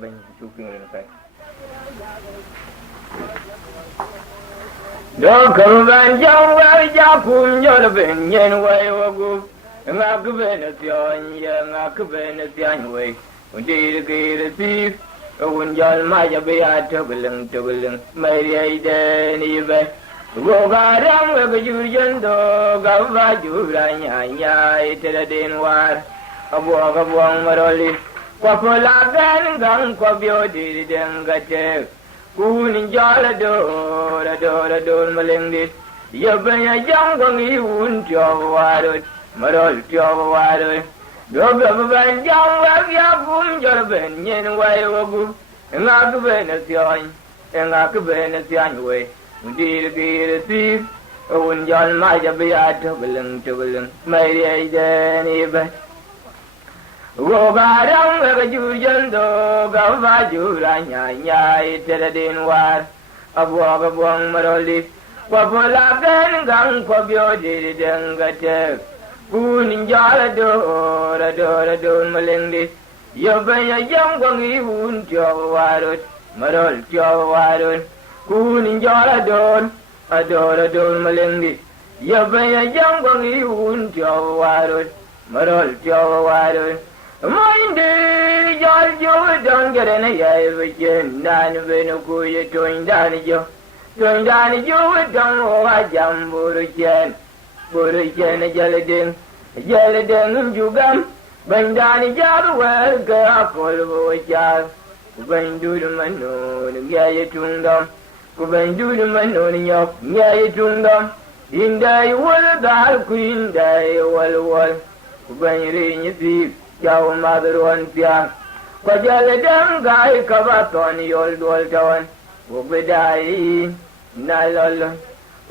ben chuking le pe do kam ban jang wa ja kum yo le ben yen wa yo gu nga ku ben syon ye nga ku ben syan we undi ge re si un jal ma ja be ya to beleng mai ri de ni be go ga ram we ge ju yen do ga va ju ra nya te de den war abo ga buang maroli kwa pola gan gang kwa bio di den ga te kun jala do maleng di ya ben ya jang gong i un tyo waro marol tyo waro do ba ban jang wa ya bum jor ben nyen wa yo gu nga ku ben syon nga ku ben syan we di di si un jal ma ja be ya to beleng mai ri de ni ba go ga dang ga ju jen do ga va ju ra nya te de din war abo ga buang maroli kwa pola gan gang kwa bio di den ga te kun jala do maleng di yo ben ya jang gong i un tyo waro marol tyo waro kun jala do maleng di yo ben ya jang gong i un tyo waro marol tyo waro Minde jal jo don gere na ya jen dan be no ku ye ton dan jo don wa buru jen jale den jugam ban dan jar wa ga kol bo ja ban du mano ya ye tundam ku ban du mano yo ya ye tundam indai wal dal ku indai wal ku ban ri ni bi Jauh madruan tiang, kau jalan danggai kabaton yol dol tawan, wubedai nalolon,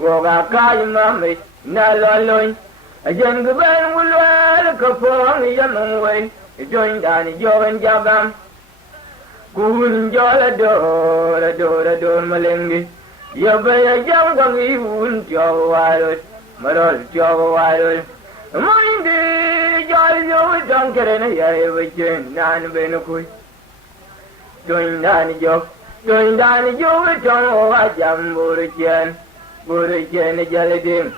wugakai mami nalolon, ajan keban ulwal kepong yamungway, join dan join jagam, kun jola dor malenggi, yabaya janggang iun tiawarut, marol tiawarut, mandi jal jo dang kere na ya jen nan be no kui join dan jo ton wa jam buru jen jaladim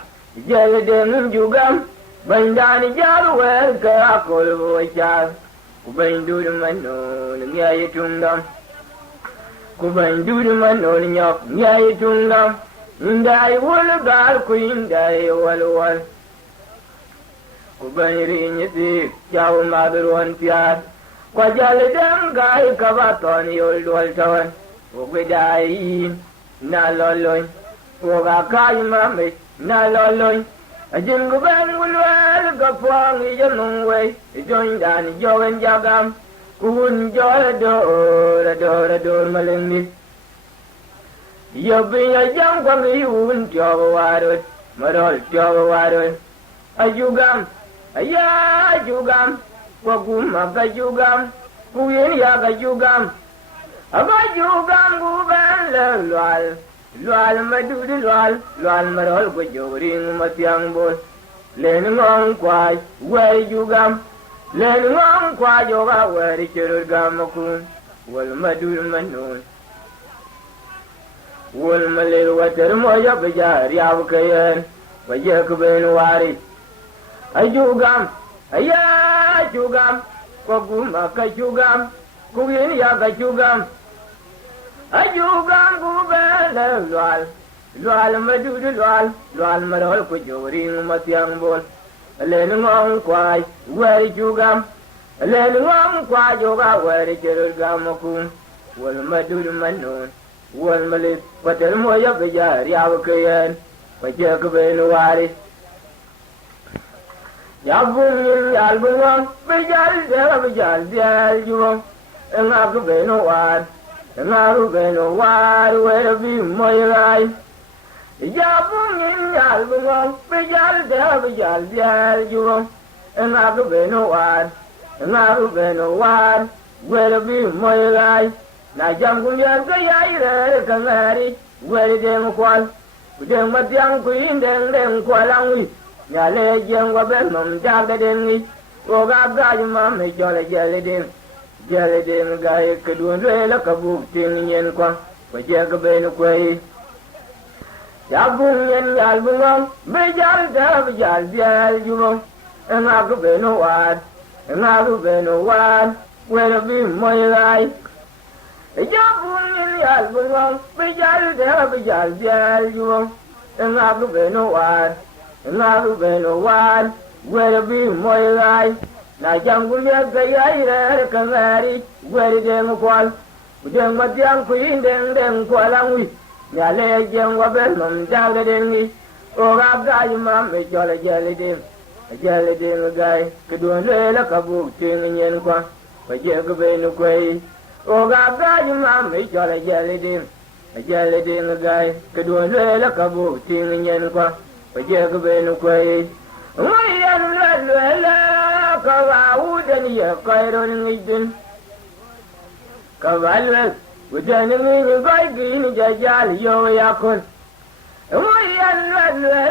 jugam ban dan jal wer ka kol bo cha ku ban du mano ya ye tundam ku ban du mano nyok ya ye tundam ndai wol gal ku ndai wal Kubaniri nyisi jauh madruan piar, kwa jale danggai kabaton yol dol tawan, wubedai naloloy, wugakai mami naloloy, ajin guban ulwal gapwang ijanungway, join dan jowen jagam, kun jola dor malengni, yobi ajang kwang iun tiawa warut, marol tiawa warut, ajugam. Ayah jugam, wagum aga jugam, kuyen ya aga jugam, aga jugam guban lual madudu lual marol ko joring matiang bol, len ngong kwai wai jugam, len ngong kwai joga wari cerur gamakun, wal madur manun, wal malil water moya bejar yaw kayen, wajah keben wari. Ajugam, ayah jugam, kogum akajugam, kuyin ya kajugam. Ajugam guben lual madudu lual marol ko joring matiang bol. Len ngong kwai wari jugam, len ngong kwai joga wari cerur gamakun. Wal madudu manon, wal malit patel moya bejar yaw kayen, wajah keben waris. Yabung albung bejal jubong engaku beno war wera bi moyrai Yabung albung bejal jubong engaku beno war wera bi moyrai na jam kunyan kayai kangari wera dem kwal dem matiang kuin dem kwalangi Nyale jeng wa ben mom jaga dengi, oga gaj mam me jole jale den, Jelly dim guy could do like a book ting yen qua, but Jacobin away. Yabung and Yalbung, Majal Dav Yal, you know, and I could be no one, and I could be no one, where be my life. Yabung and Yalbung, Majal Dav Yal, you know, and I could be no one, and I could be no one, where be my life. Na jangulia gaya kamari gweri dem kwal dem madiang kuin dem kwalangi nyale jeng waben nom jaga dengi o ga ma me jole jale dem gay kedon le kabu ting nyen kwa ba je ga be no kwai o ga ma me jole jale dem gay kedon le kabu ting nyen kwa ba je ga be no kwai Wayan la kawaudan ya kairon idin Kavalwel wudan ni gai gin jajal yo yakon Wayan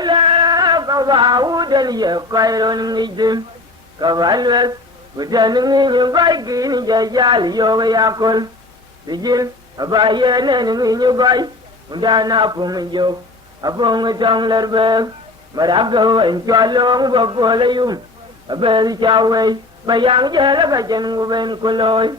la kawaudan ya kairon idin Kavalwel wudan ni gai gin jajal yo yakon Bijil abayen ni gai undana pungjo abong tang lerbe Marago and Chalong Bapolayum, a very chaway, my young Jella Gajan Guben Kuloy,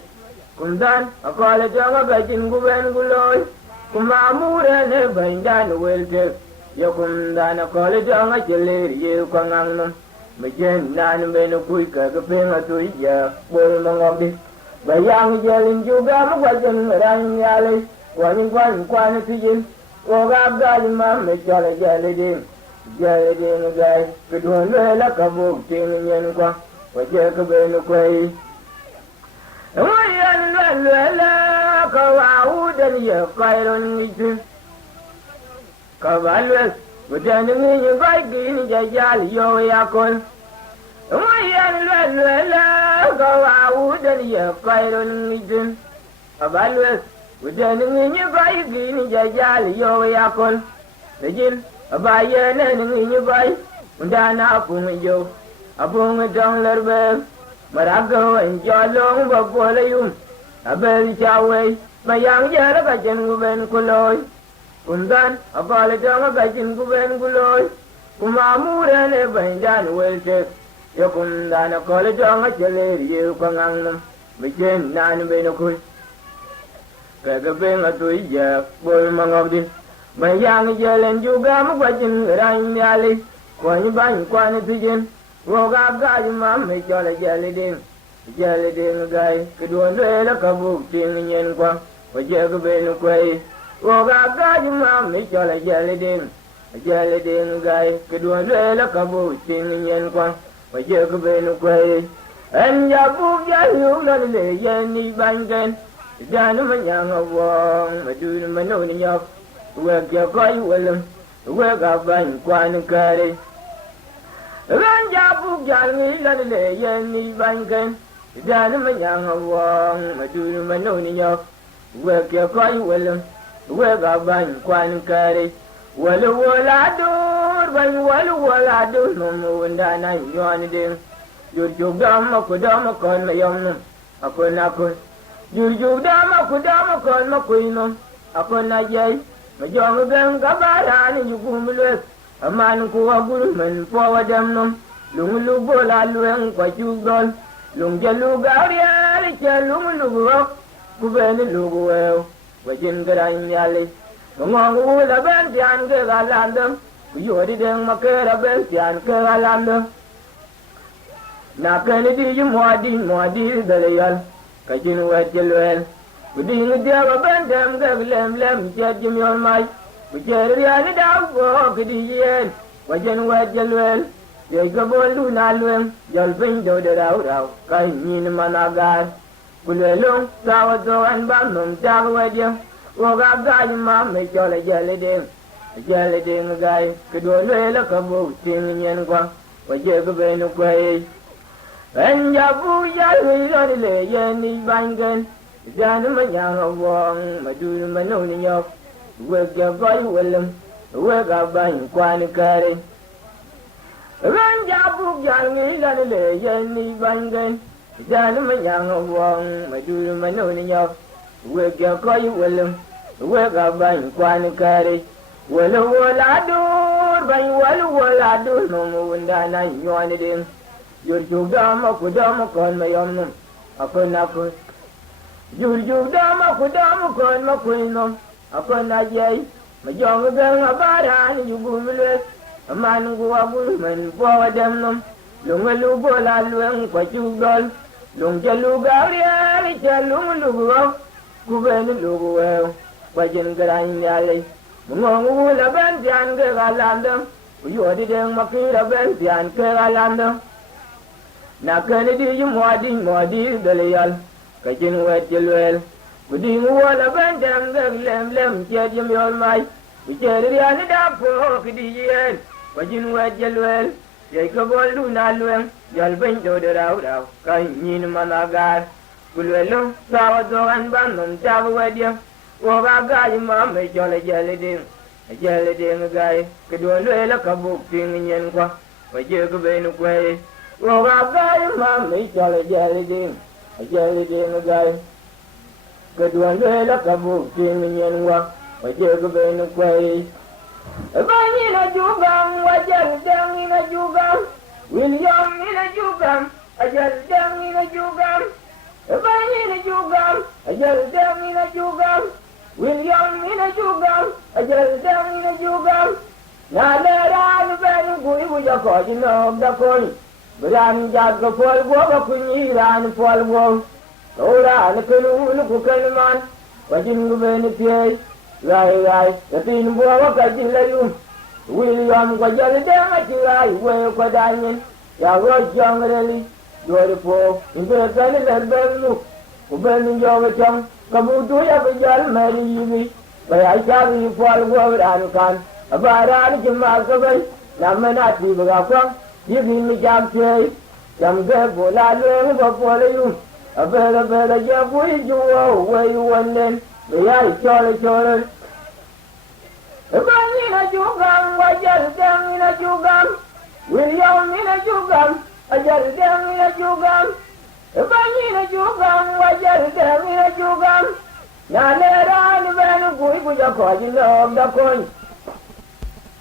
Kundan, a college of a Gajan Guben Guloy, Kumamur and a Bandan will take, Yokundan, a college of a Jelly, you Kanganum, Majan, Nan Ben Quicker, the finger to each year, Bolong of this. By young Jellin Juga wasn't Ran Yali, one quantity, or Abdal Mam, a jolly jelly. Jelly dim guy, could one like a book ting yen qua, but Jacobin away. And why and you quite on it? Cavalwell, with enemy you guy in Jajal, yo yakon. And why and you quite on it? Cavalwell, with enemy you guy in Jajal, yo yakon. The gin. Abayen and you buy, Undana Pumayo, Abung down Lerbe, Marago and Jalong Bapolayum, a very chaway, my young Yaragajan Guben Kuloy, Undan, a Baladong Gajan Guben Guloy, Kumamur and a Bandan will take, Yokundan a college on a jelly, you Kanganum, became Nan Benokui. Kagabing a 2 year, boy among of this. My young Jelen Jugam watching Rang Yali, Quan Ban Quantigen, woke up guy, Mam, make jolly jelly guy, could one way like a book ting yen qua, but Jacobin quay, woke up guy, Mam, make jolly jelly guy, could one way like a book ting yen qua, but Jacobin quay, and Yabu Yalu, Lady Yenny Bangan, Janum Yang of Wong, Maduna Manoni of. Work your coin, Willem, work up and quan carry. Ranjabu Jalmi, Lady Yenny Bankan, Janum Yang of Wong, Maduna Manoni of. Work your coin, Willem, work up and quan carry. Well, I do, when I do, no more than I'm going to do. You dumb, a kudama con my young, a conacon. You dumb, a kudama con my queen, a conajay. My young Ben Gabaran, you boomless, a man who a goodman forward them, Lungubola, Lung, quite you gone, Lungalu Garia, Lungu, Gubeni Lugu, Wajin Garan Yali, among all the Bentian Galandum, you didn't make a Bentian Galandum. Now, Kennedy, you more dear, the Leal, Kajin Wetjelwell. Within the devil bent them, lem, judge him on my, which are really down for Gideon, Wajan Wetjelwell, Jacobon Lunalum, Jalpin do the out, Kain Managar, Pulelum, Sourdough and Bamum, Jagwadium, woke up guy, Mam, make jolly jelly guy, could only look a book, ting yen qua, but Jacobin away. And Yabu Yali, Yenny Bangan. Janum Yang of Wong, Maduna Manoni of, work your boy Willem, work up by Quanicari. Run Jabu Yang, Lady Yenny Bangan, Jan Yang Wong, Madu Manonio, wake your coy Willem, wake up by Quan Carry. Well, I do, by well, I do, no more than I wanted in. You took down a Kudama con my own, a conapus. You down a Kudama con my queen, a conajay, my young girl about you go a man go a woman for them. Lungalugo la luang quachugal, Lungaluga, Lungalugo, Gubernalugo, Quajan Grand Yali, Mungu la Bandian Galandam, you are the Makira Bandian Keralandam. Na Kennedy, you Modi, the Leal, Kajin Wetjel, Within Walla Bandam, Lem, Jim your might, which are the other for the Kajin Wetjel. Jacob Luna Luem, Jalbento de Rauda, Kain Managar, Gulelo, Salvador and Bandom, Javadia, Wagaga, Mamma, Jolly Jelly, a jelly guy, Caduela Kabu, King in Yenqua, by Jacob Benuquay, Wagaga, Mamma, Jolly Jelly, a jelly guy, Caduela Kabu, King in Yenqua, by Jacob Benuquay. A bunny in a jugam, a just down in a jugam, William in a jugam, a just down in a jugam, a bunny in a jugam, a just down in a jugam, William in a jugam, a just down in a jugam. Now there are the very good with your cousin of the coin, but I'm just a full walk when you ran full walk. Oh, I'm a canoe, look at man, but you know, the Right, the thing was a delay. William was yelling at you, right, where for dining. Ya was young, really. You are the poor, in the sunny and Bernu, who burning your tongue. Come to have a young Mary, but I tell you for a word and can. About Annie Markaway, Namanati Bagapa, giving me jam tray. Some girl will I learn for you. A better job with you, where you went then. The eye chorus. A man in a jugam, a just down in a jugam. William in a jugam, a just down in a jugam. A man in a jugam, a just down in a jugam. Now let on the man who put a cousin of the coin.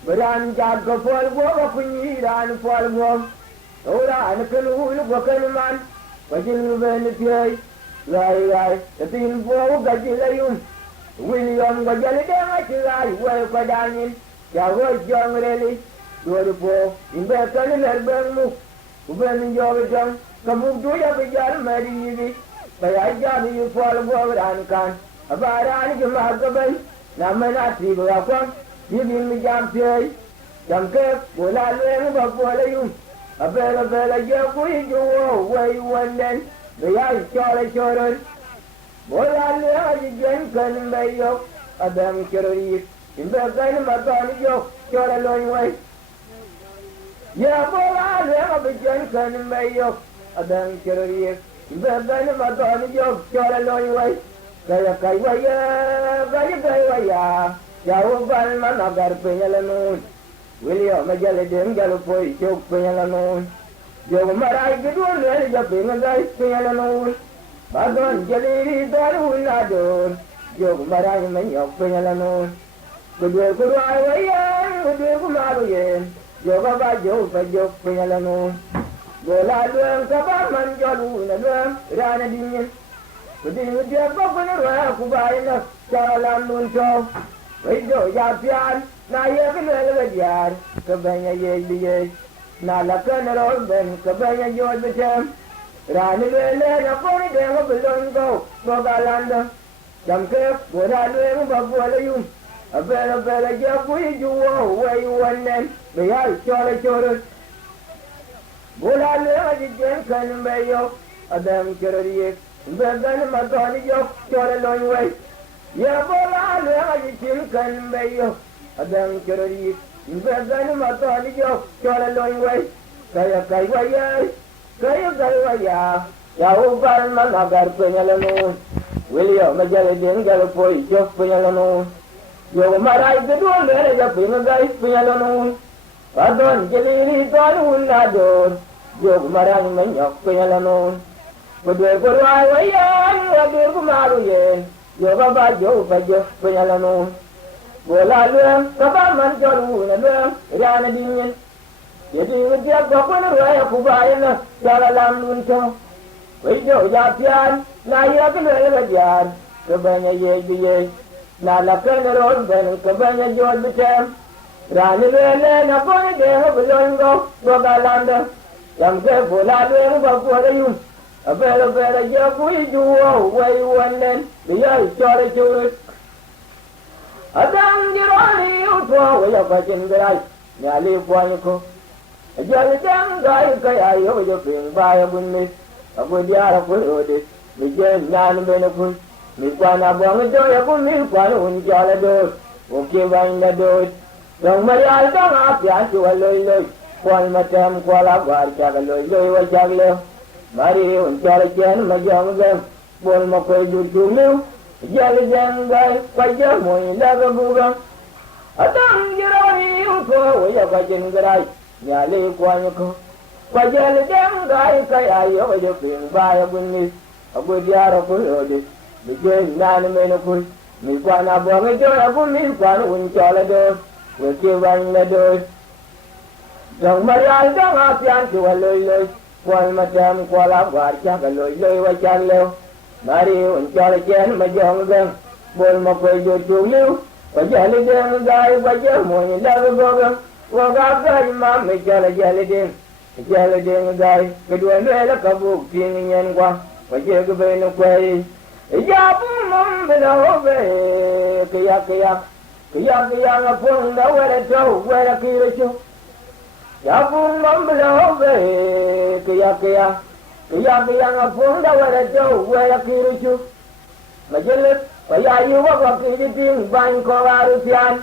But I'm just go for a walk up when you and for a walk. Oh, I'm a canoe, look at a man. But you went to play. Right, the thing for Gajilayum. William was yelling at you, right, where for dining. There was young really. You are the poor, in bed, and let them move. When you're young, come to your young Mary. But I got you for a word and can. About Annie Markaway, Namanati Bagapa, giving me jam play. Some care, will I learn about you? A better, you put you where you went then. The eye chorus. Well, I learned again, can be your Adam Curry. In the kind of a Tony York, you're a long way. Yeah, well, I learned again, can be your Adam Curry. In the kind of a Tony York, you're a long way. Kaya Yahuban Managar Penalanon. William Majalidin Galopoy, Joke Penalanon. Yomarai, good one, you're being a guy Penalanon. Badon Jelly, Darunador, Yomarai, Mayok Penalanon. Good way, good Maruyan, Yoga Joke, Joke Penalanon. Gola, Kabaman, Jaluna, Ranadinian. Within the Governor, who buy enough Charalan Show. Radio Yapian, Nayakan Yard, Cabana Yay, Nalakan, Ben, Cabana George the Jam, Ranny, a pony them of the go, Bogalanda, some care, what I do about you. A better job with you, where you want them, the eye chorus. What I learned again can be your Adam Curry. Began my God, you're a long way. Yeah, but I learned you can be your Adam Curry. Began my God, you're a long way. Kaya, Yahuban Managar Penalano, William Majalidin Galopoy, Jock Penalano. Yomarai the door, there is a Pinagay Penalano. Pardon, Jelly, Donunador, Yomaran Mayok Penalano. Kudwe kurwai wayan Wabir kumaru yen Yoga bajo bajo Penyalano Bola luang Kapal mancol wuna luang Rana dingin Jadi ngetiak bakwan raya kubayana Jala lam lunco Wijo japian Naya kelele gajar Kebanya ye biye Nalakan ron ben Kebanya jol betem Rani lele napone deho belongo Bogalanda Yang ke bola luang Bakwan yung Abela bela ya kui juwa Way wanen Biya chore churut Adang jirani Utwa waya bacin gerai Nyali puan ko Jali jang gai kaya yo yo ping baya bunni Aku diara kurode Bijen nyan benakun Mi kwana buang jo ya kun mi kwana unjala do Uki wanya do Yang marial dang apian chua loy loy Kwan matam kwala gwar chaga loy loy wa chag leo Mari unjala chen ma jong gem Bol ma kwe jur chung liu Jali jang gai Kwaja moy laga gugang Adang jirani utwa waya bacin gerai Nyali kwanya ko Kwajali jang gai kaya yo yo ping baya bunni Aku diara kurode Bijen nani menukul Mi kwana buang jo aku mi kwana uncola do Weki wanya do Yang marial dang apian chua loy loy Kwal matam kwala war chaka loy loy wa chak leo Mari uncola chen ma jong gem Bol ma kwe jo chung liu Kwajali jang gai kwaja moy laga gogam Waga gai ma mi chala jali ding Jali ding gai Kedua nuela kabuk ting nyen kwa Kwaja kebe nu kwei Ijabung mom bila hobe Kaya kaya Kaya kaya ngapung da wera tau wera kirisu Ijabung mom bila hobe Kaya kaya Kaya kaya ngapung da wera tau wera kirisu Majelit Kaya iwa kwa kiriting Bany ko warusian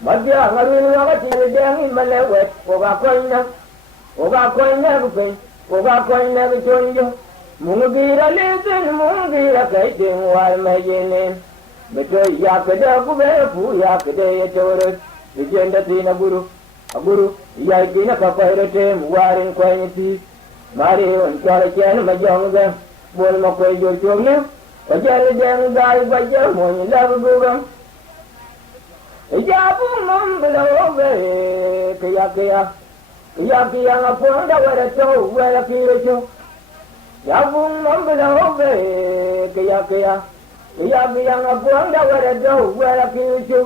Madya ngaril waka tirideng imalewet Oga koina kupin Oga koina kuchonjo Mungira litin mungira kaiting wal majinin Beto yakada kubepu yakada yachorot Vijenda tina guru Aguru yakina kapayratem warin koiniti Mari unchola chen majongga Bol makoy jor chogli Wajali jeng gai wajal monyi lagu gugam Ijabung mambila obe Kaya kaya Kaya kaya ngapong da wera tau wera kirisu Ijabung mambila obe Kaya kaya Kaya kaya ngapong da wera tau wera kirisu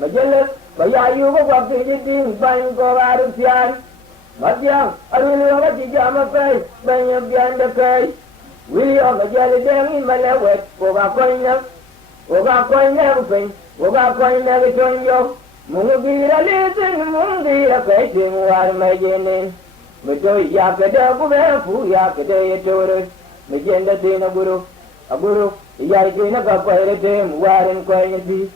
Majelet Kaya yuwa kwa kijiting Bany ko warusian Madyang Arwili waka tijama kay Banya bianda kay Wili oga jali dengi malewet Oga koina kupin Oga koina kichonjo Mungira litin mungira kaiting war majinin Beto yakada kubepu yakada yachorot Mijenda tina guru Aguru yakina kapayratem warin koiniti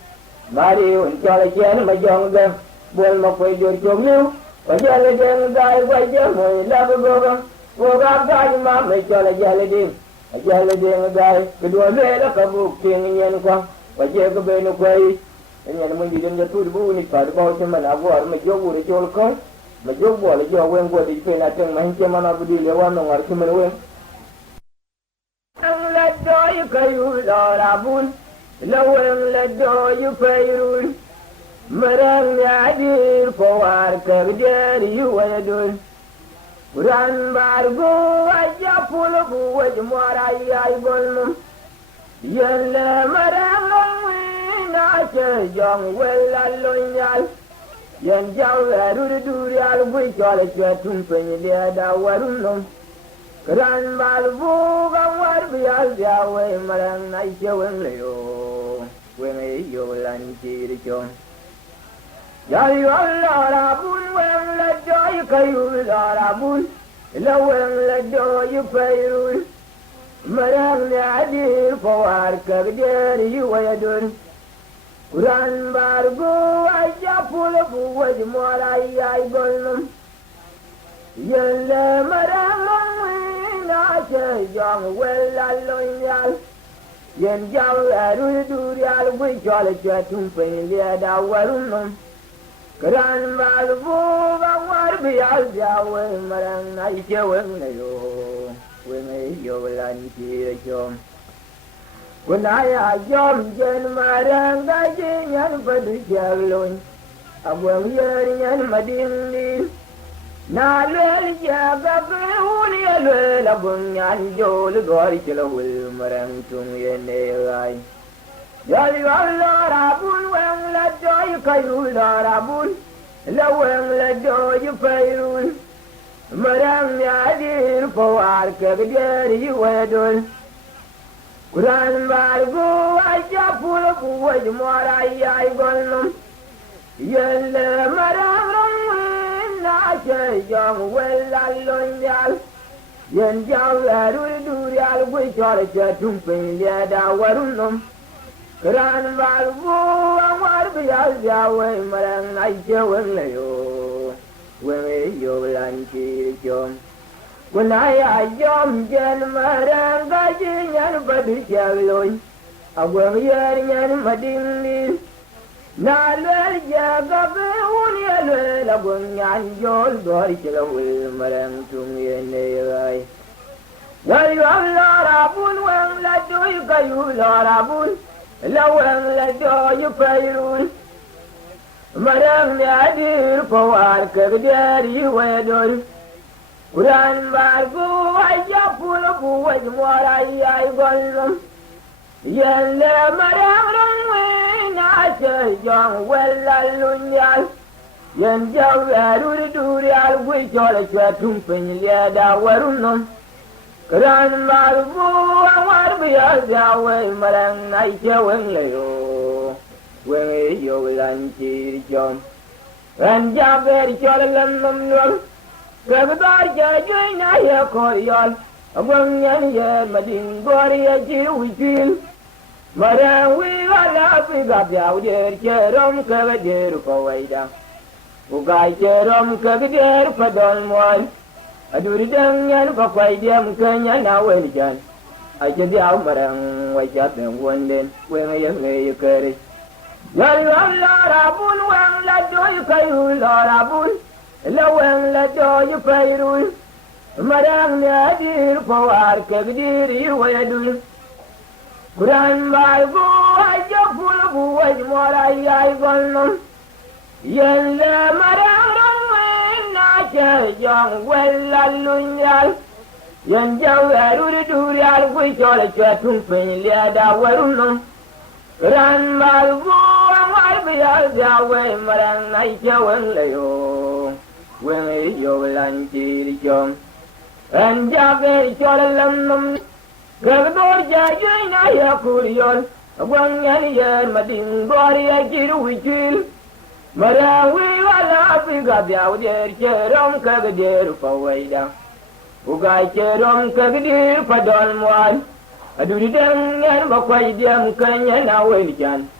Mari unchola chen majongga Bol makoy jor chogliu Wajali jeng gai wajal moy lagu gogam Oga gai ma mechola jali ding Ajala jeng gai Kedua bela kabuk ting nyen kwa Wajal kebenu kwai Nyen mwengi den jatu dibu ni kadu bau seman aguar Mejogu de chol kong Mejogu ala jo weng gua di pena teng mahinke mana budi lewan nongar seman weng Ang laddo yu kayu lorabun Laweng laddo yu payrun Merang yadir kowar kerjar yu wayadun Uran bargo aja pulu buaj muarai ay golnum Yalla merang longwina jong wela loyal Yan jaw arur durial bui chola chatun penyedia da warunum Keran bargo gawar bial jawe merang nai ceweng leo Weng yo lan ciri chon Jai Allah rabun weng la joy kayu la rabun la weng la joy payrul Merang ni adir pawar kagdir yu wayadun Quran bargo aja pula buwaj muarai ay golnum Yalla merang longwina jong wela loyal Yen jaw arul durial bui chola chatun penyedia da warunum Keran balbu gawar bial jawe merang nai ceweng layo When you land here, John. When I jump, Jen Marang, I did not but the javelin. I will hear in my dingy. Now, Jaga, only a little bun and Joe, the Gorilla will Marang to me and they Jolly Lord, when let joy, Kayu, Lord, Lowell, let joy, pay. Marang Yadir, Poar, Kagadi, you were done. Grandma, I just pull up with more I gone. Yell, Madame, not young, well, I learned y'all. Yen Jow, I do y'all with your tumping, yet I weren't them. Grandma, I want to be out your way, Madame, I just you. When you land here, when I jump, Jen Marang, I did not but the javelin. I will hear in my dingy. Now, Jaga, only a little bun and Joel Gorilla will Marang to me and they well, you have Laura Boon, well, let do you go, you Laura Boon. Lowell, let do you pay rule. Madame, I did for our Kagadi, you were done. Grandma, I just pull up with more I gone. Yell, Madame, I say, young, well, I Yen Jow, I do real with your tumping, yet I were none. Grandma, I want to be out your way, Madame, I shall you. When you land here, John. And Jabber, Cholam, Everybody, join I hear Coriol. A one year, Madin, Goria, we feel. Madame, we are laughing up out there, Jerom, Cavadir, Poeda. Ugai, Jerom, Cavadir, Padon, one. I do the damn yan for quite damn Kenya now, when John. I said, the Almaran, wake up and one then, when I may carry. Laura Boon, well, let do you pay Laura Boon. Lowell, let do you pay rule. Madame, dear, for our Kagadi, you were doing. Grandma, go, I just pull up with more I gone. Yell, Madame, not young, well, Alunyan. Yen Jow, I do real with your tumping, yet I were Grandma, go, I will be out your way, Madame, I shall you. When you land here, John. And Jabber, Cholam, Gavador, join I hear Curiol. A one year, Madin, Goria, Jiru, we kill. Madame, we are laughing up out there, Jerom, Kagadir, for Wada. Ugai, Jerom, Kagadir, Padon, one. I do the damn and quite damn Kenya now, William.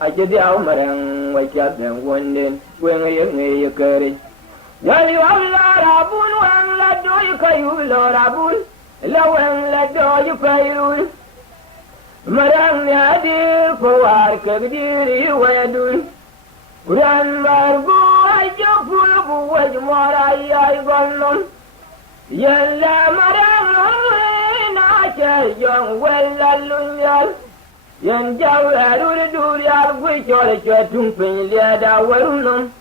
I said, the Almarang, wake up and one day, when I may carry. Well, you have Laura Boon, well, let do you pay Laura Boon. Lowell, let do you pay rule. Madame, dear, for our Kagadi, you were doing. Grandma, go, I just pull up with more I gone. Yella, Madame, I say, young, well, Alunyan. Yen Jow, I do real with your tumping, yet I were none.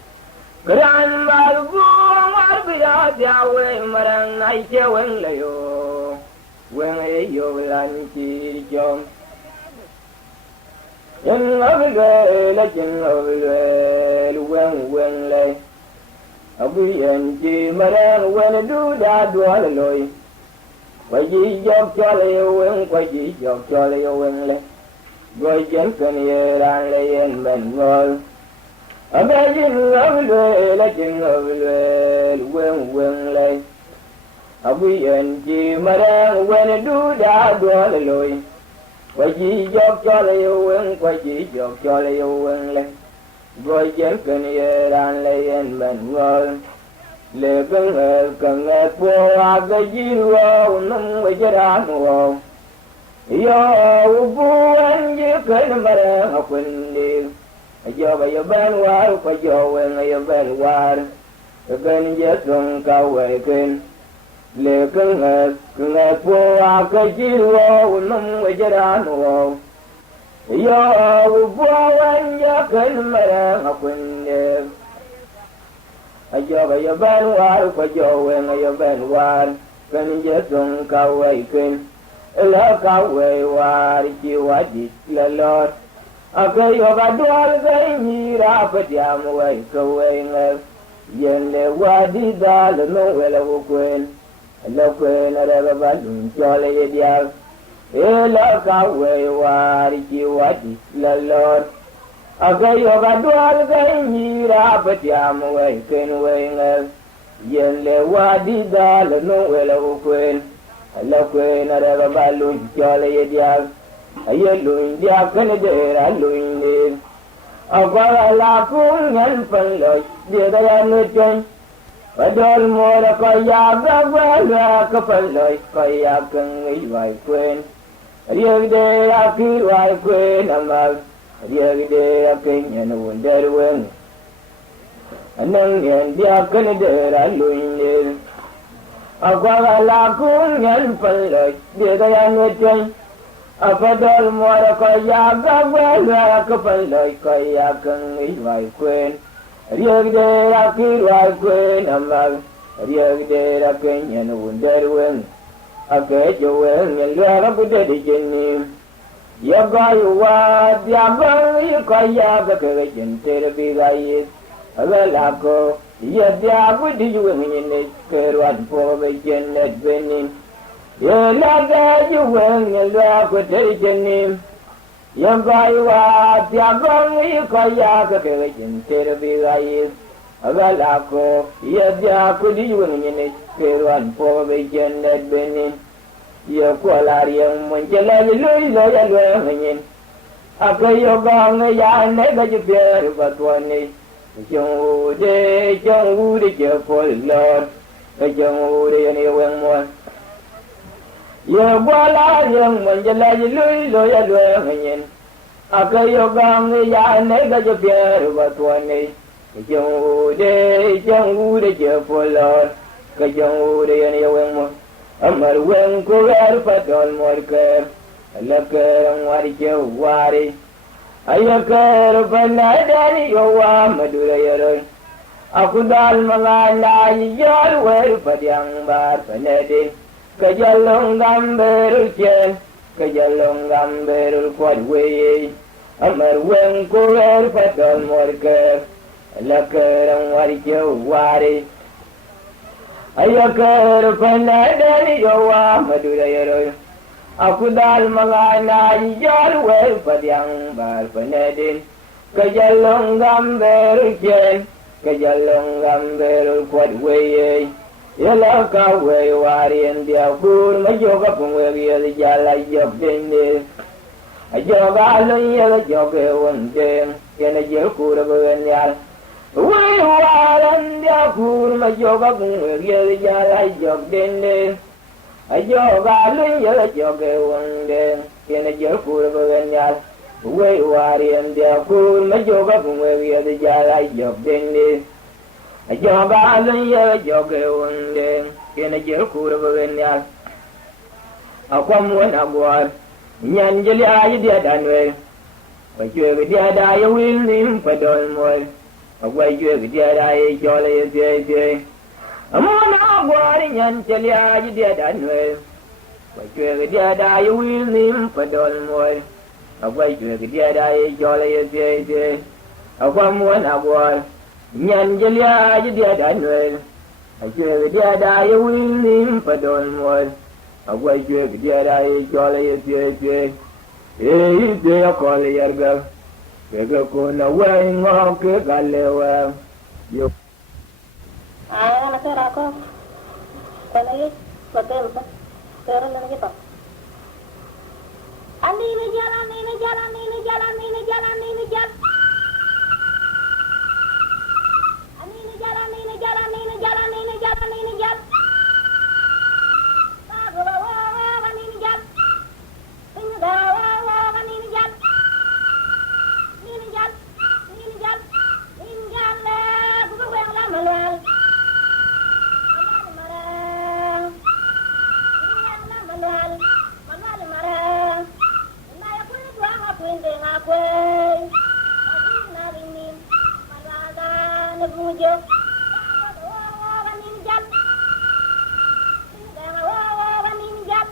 Grandma, go, I'll be out your way, Madame, I shall you. When you land here, John. In love, legend of the when lay. A billion G, Madame, when I do that, do all alone. Why ye job jolly, when quite ye job jolly, when lay. Go Jensen here and lay in Bengal. A billion of legend of the when lay. A billion G, Madame, when I do that, do all alone. Why ye job jolly, when quite ye job jolly, when lay. Go Jensen here and lay in Bengal. Lê cần nghe qua cái gì wow nông với cái đàn wow yo bu anh với cái mà đang học bên đi giờ bây giờ bên qua phải giờ bên này bên qua bên với trong cao về kênh le kenge po a ke jiro num wajarano yo po wan ya kan mara hakunne ajo ya ban war ko jo wen ya ban war kan je tong ka wai ken la ka wai war ji wadi la lot akai yo ga dol ga ni ra pa jam wai ko wai ngal yen le wadi dal no wela ko kwen la kwen ra ga ba dun jo le ye dia la ka wai war ji wadi la lot akai yo ga dol ga ni ra pa jam wai ken wai ngal yen le wadi dal no wela ko kwen la kwen ra ga ba dun jo le ye dia aye luin dia kan de ra luin le agora la kun ngan pan lo dia da ya no chen padol mo ra ko ya ga wa la ka pan lo ko ya kan ngai vai kwen ria de ya ki vai kwen amal ria de ya ken nyan won der wen anang nyan dia kan de ra luin le agora la kun ngan pan lo dia da ya no chen apadol mora ko ya ga wa ka paloi ko ya kan i vai kwen rieg de ra ki vai kwen amal rieg de ra ken yan wunder wen ake jo wen yan ra bu de de jenni ya ga yu wa ya ba i ko ya ga ke jen ter bi ga yi ala la ko ya dia bu di yu wen ne ke ran po be jen net benin ye la ga ju wen ye la ko te jenni ye ga yu wa tia ga yi ko ya ga ke jin te re bi ga yi aga la ko ye dia ko di wen ne ke ran po be jen net benin ye ko la ri mon je la lu lo ya lu wen aka yo ga ne ya ne ga ju pe ba to ne jong de je po lo ke jong de ne wen mo ye bola yang menjela lui lo ya lo ngen akayo gang ya ne ga je pier ba to ne jong de je polo ka jong de ne wen mo amar wen ko er pa dol mor ke la ke wari je wari ayakar bana dani yo wa madura yaro akudal mangala yar wer pa diang bar panede kajalong gamberul chen kajalong gamberul kwad we amar wen ko er patol morke la kerang wari je wari ayakar panadani yo wa madura yaro akudal magana yar wer padyang bar panadin kajalong gamberul chen kajalong gamberul kwad we yala ka we wari ndia kur ma yoga pungwe yala jala yob dende ajoga lo yala joge wonde yana je kur ben yal we wala ndia kur ma yoga pungwe yala jala yob dende ajoga lo yala joge wonde yana je kur ben yal we wari ndia kur ma yoga pungwe yala jala yob dende ajoga lo ya joge wonde kena jer kura ben yal akwam wona gwar nyan jeli ayi dia danwe ba jwe dia da ya wil nim padol moy agwa jwe dia da ye jole ye je amona gwar nyan jeli ayi dia danwe ba jwe dia da ya wil nim padol moy agwa jwe dia da ye jole ye je akwam wona gwar nyan jelia ji dia danwe ajwe dia da ye win padon mol agwa jwe dia da ye jole ye je je ko le yarga ke ko na we ngo ke galewa yo na sera ko kolay hotel pa pero lang kita ani ni jalan bujo wa min jal wa min jal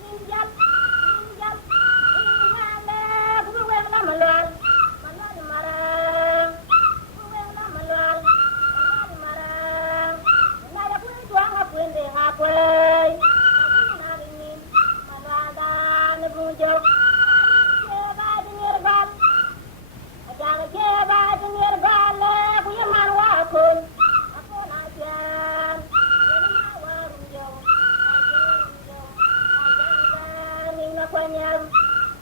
min jal la bu wa la malwal mara bu wa la malwal mara la ya ku tu nga ku de ha ku na ni malwala na bujo ke ba de nirgal ajang ke ba de nirgal ku ya man wa ku aku na jan ya wa rujo ajang ni na kwanyam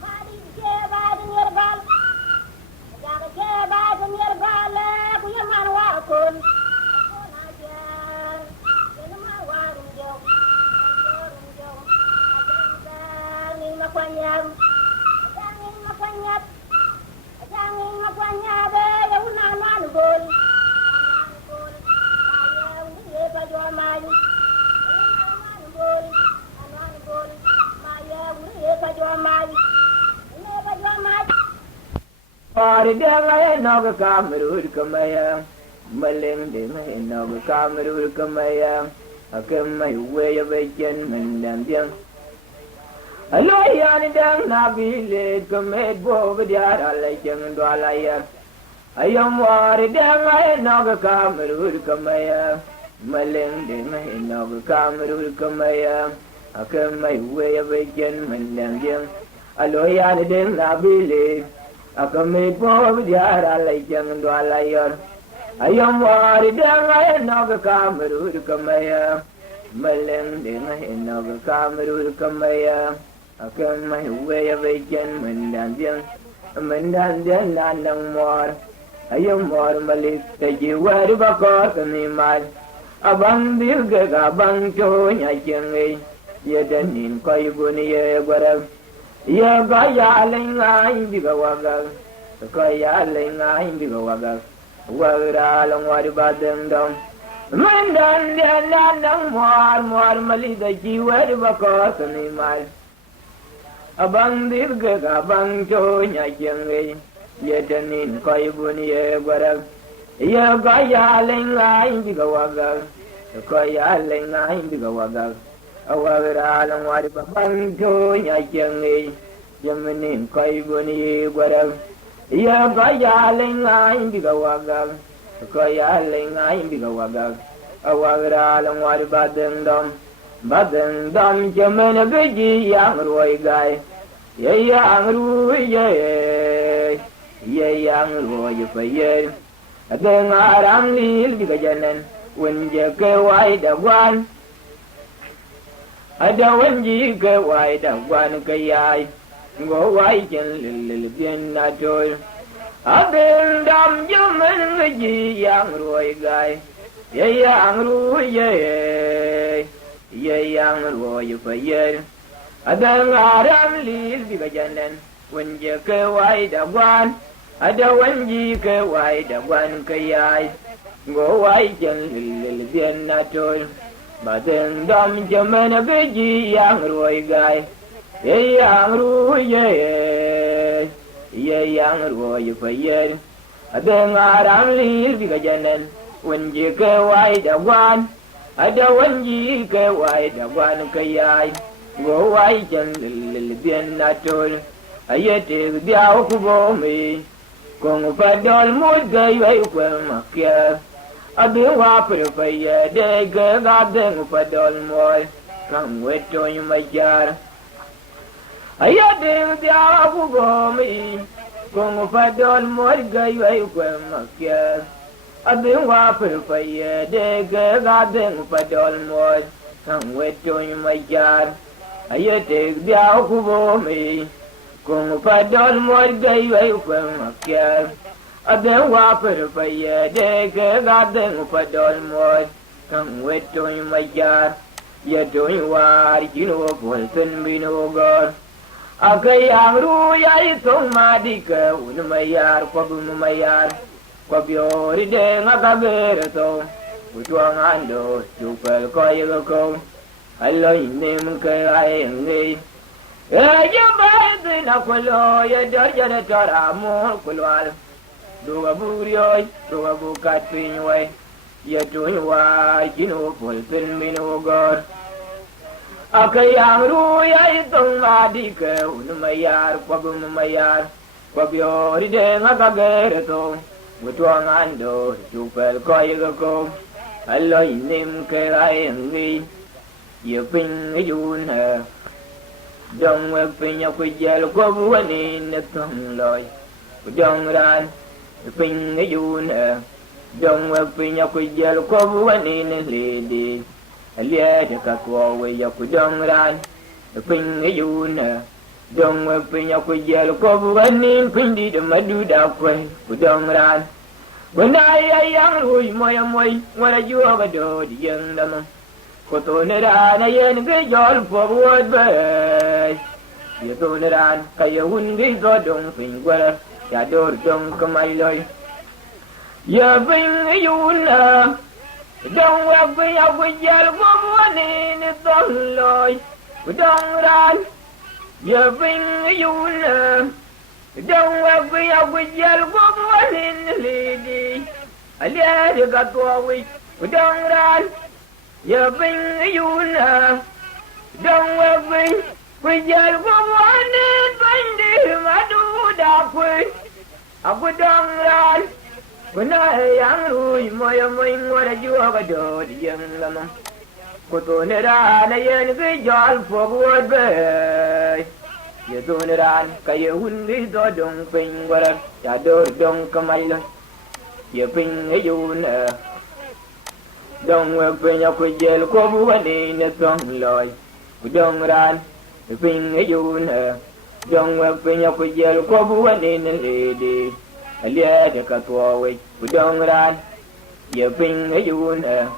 hari ke ba de nirgal ajang ke ba de nirgal ku ya man wa ku aku na jan ya ma wa rujo ajang ni na kwanyam Jangan makanya ada yang unan bol. Ayam ni baju maju. Bol. Ayam ni baju maju. Ni baju maju. Pari dengai naga kamerur kamaya, maleng dengai naga kamerur kamaya, akamai uwe bagian mendam. Aloyan dang nabile kamet bo bediar alai jangan doalaya. Ayam wari dang ay naga kamerur kamaya, maleng dengai naga kamerur kamaya, akamai uwe bagian mendam. Aloyan dang nabile akamet bo bediar alai jangan doalaya. Ayam wari dang ay naga kamerur kamaya, maleng dengai naga kamerur kamaya. Akan mai uwe bagian mendandian landang mor ayam mor malik taji wari bakor kenimal abang dirga abang conya jengai ya danin koi buni ya gwarag ya gaya lengai biga wagal kaya lengai biga wagal wagra lang wari badeng dom mendandian landang mor malik taji wari bakor kenimal abang dirga abang conya jengai ya danin koi buni ya gwarag ya gaya lengai biga wagal kaya lengai biga wagal awagra lang wari babang conya jengai yamanin koi buni gwarag ya gaya lengai biga wagal kaya lengai biga wagal awagra lang wari badeng dom jamana beji yang ruai gai ye yang ruai ye yang ruai payer adeng arang lil biga janan wenje ke wai dagwan ada wenji ke wai dagwan ke yai go wai jen lil bien natol adeng dam jamana beji yang ruai gai ye yang ruai ye yang ruai payer ada ngaram lil biga janan wenje ke wai dagwan ada wenji ke wai dagwan ke yai go wai jen lil bien natol badeng dam jamana beji yang ruai gai ye yang ruai ye yang ruai payer ada ngaram lil biga janan wenje ke wai dagwan ada wenji ke wai dagwan ke yai go wai jen lil bien natol ayete biao ku bo mi kong padol mud gai wai ku makia adu wa per paye de ge ga de padol moy kam weto yumayar ayete biao ku bo mi kong padol mud gai wai ku makia adu wa per paye de ge ga de padol moy kam weto yumayar ayete biao ku bo mi kung padol moy gai wai ku makia ade wa per paye de ke ga de padol moy kam weto yumayar ye do war kino bol ten bino gor akai amru ya itong madika un mayar ko bu mayar ko biori de ngagabere to utuang ando chupel ko yego ko allo inem ke ai ngi ya ba de na ko lo ya dar ya tara mo kulwal Duga burioi, duga bukat pinway, yatun wa, jino pulpin minugor. Akayang ruya itong madike, unumayar, kwabumayar, kwabyori de ngagagereto, mutuang ando, chupel koyagako, aloy nim kayang vi, yaping yun ha. Dong wepin yakujel kwabuanin itong loy, udong ran, yaping yun ha. Dong wepin yakujel kwabuanin lady. Alia de kakwa yakudong ran, ping yuna. Dong wepin yakujel kwabuanin pindi de maduda kwe, kudong ran. When I young Louis moy, when I you have a do the young lemon. Cotoneran, I ain't get your forward bay. You told ran, Kaya wouldn't get your dong finger, Yador dong come my loy. You bring you. Don't work me up with your woman in the sunlight. Don't run, you bring you love. Don't work me up with your woman in the lady. I let you got to away. Don't run, you bring you love. Don't work me with your woman in the I do that way. I would don't run. When I am Louis, my wing, what a you have a dog, young lemon. Cotonera, I ain't good job for word bay. You don't run, Kaya wouldn't be the don't ping, whatever, Yador don't come island. You ping a yuna. Don't work when you could yell, Kobu and in the song, Lloyd. Don't run, you ping a yuna. Don't work when you could yell, Kobu and in the lady. Alia de Catway, Udong ran, you bring a yuna.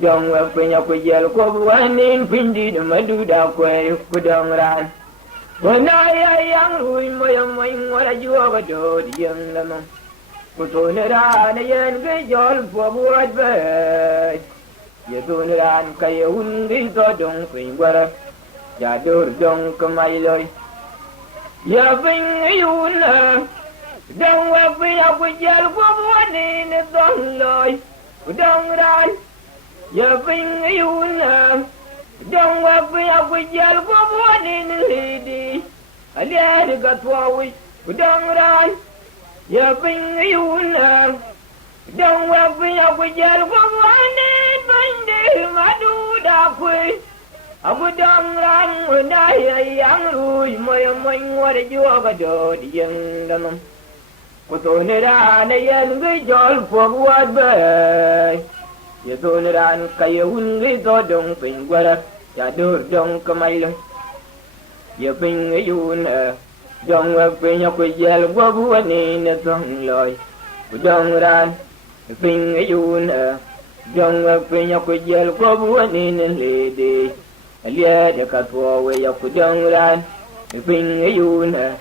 Don't work when you could yell, Kobuan in Pindi, the Maduda way, Udong ran. When I young Louis, my what are you over do, the young lemon? Put on it on a young girl for what bird. You don't run, Kaya wouldn't be so don't bring water. Yadur don't come my loy. You bring a yuna. Don't work me up with your woman in the sunlight. Don't run, you bring you now. Don't work me up with your woman in the lady. I let it got forward. Don't run, you bring you now. Don't work me up with your woman in the I do that way. I would don't run when I young Louis, my what did you ever do, the young lemon? Cotonera, I am good job for what bay. You told ran, Kaya wouldn't get or don't ping whether Yadur don't come island. You ping a yuna. Don't work when you could yell, Wabu and in the song, Lloyd. Don't run, you ping a yuna. Don't work when you could yell, Wabu and in the lady. Alia de Catwa where you could don't run, you ping a yuna.